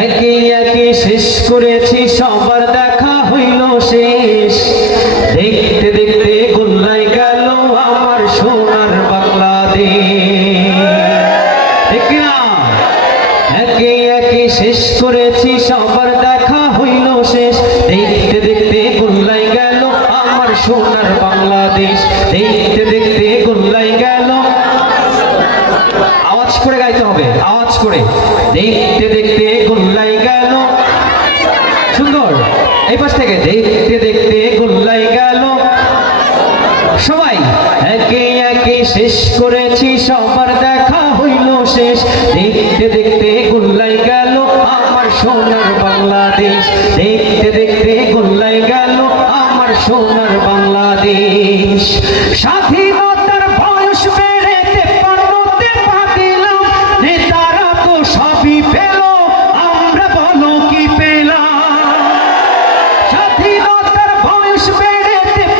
একে একে শেষ করেছি সবার দেখা হইল শেষ দেখতে দেখতে গোল্লাই গেল আমার সোনার বাংলাদেশ ঠিক না একে একে শেষ করেছি সবার দেখা হইল শেষ দেখতে দেখতে গোল্লাই গেল আমার সোনার বাংলাদেশ দেখতে দেখতে গোল্লাই গেল আওয়াজ করে গাইতে হবে আওয়াজ করে দেখতে দেখতে গোল্লাই গেল সুন্দর এই পাশ থেকে দেখতে দেখতে গোল্লাই গেল সবাই একে একে শেষ করেছি সবার দেখা হইল শেষ দেখতে দেখতে গোল্লাই গেল আমার সোনার বাংলাদেশ দেখতে দেখতে গোল্লাই গেল আমার সোনার বাংলাদেশ স্বাধীনতার বয়স বেড়ে 53তে পা দিলাম নেতারা তো সবই পেল আমরা বলো কি পেলাম স্বাধীনতার বয়স বেড়ে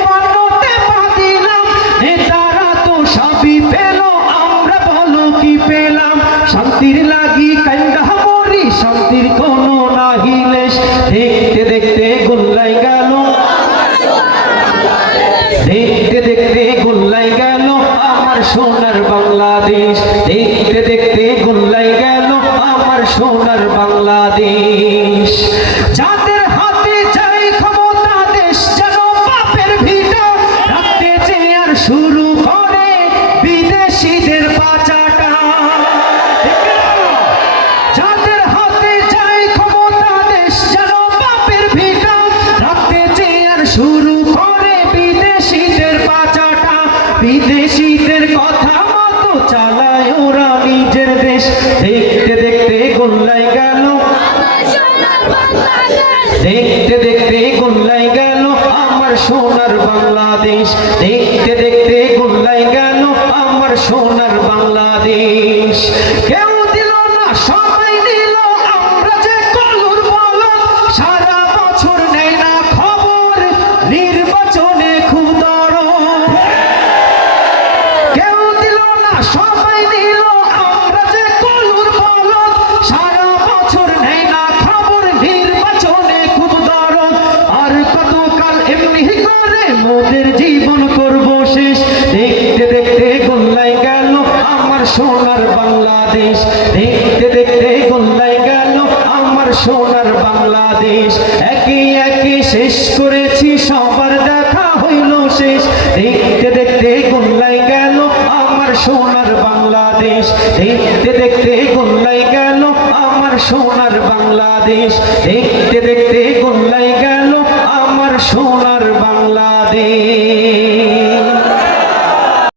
53তে পা দিলাম নেতারা তো সবই পেল আমরা বলো কি পেলাম শান্তির লাগি কান্দা মরি শান্তির কোনো নাহি লেশ দেখতে দেখতে গোল্লাই গেল দেখতে দেখতে গোল্লাই গেল আমার সোনার বাংলাদেশ দেখতে দেখতে গোল্লাই গেল আমার সোনার বাংলাদেশ যাদের হাতে যাই ক্ষমতা দেশ যেন বাপের ভিটা রাখতে চেয়ে আর শুরু করে বিদেশিদের পাচাটা যাদের হাতে যাই ক্ষমতা দেশ যেন বাপের ভিটা রাখতে চেয়ে আর শুরু করে বিদেশিদের পাচাটা বিদেশিদের কথা মতো চালায় ওরা নিজের দেশ দেখতে দেখতে গোল্লাই গেল দেখতে দেখতে গোল্লাই গেল আমার সোনার বাংলাদেশ দেখতে দেখতে গোল্লাই গেল আমার সোনার বাংলাদেশ কেউ দিল না সবাই নিল আমরা যে কলুর বলো সারা বছর নেই না খবর নির্বাচনে খুব দরদ কেউ দিল না সবাই নিল আমরা যে কলুর বলো সারা বছর নেই না খবর নির্বাচনে খুব দরদ আর কতকাল এমনি করে মোদের জীবন করব শেষ দেখতে দেখতে গোল্লাই গেল আমার সোনার বাংলাদেশ দেখতে দেখতে গোল্লাই গেল আমার সোনার বাংলাদেশ একে একে শেষ করেছি সবার দেখা হইল শেষ দেখতে দেখতে গোল্লাই গেল আমার সোনার বাংলাদেশ দেখতে দেখতে গোল্লাই গেল আমার সোনার বাংলাদেশ দেখতে দেখতে গোল্লাই গেল আমার সোনার বাংলাদেশ।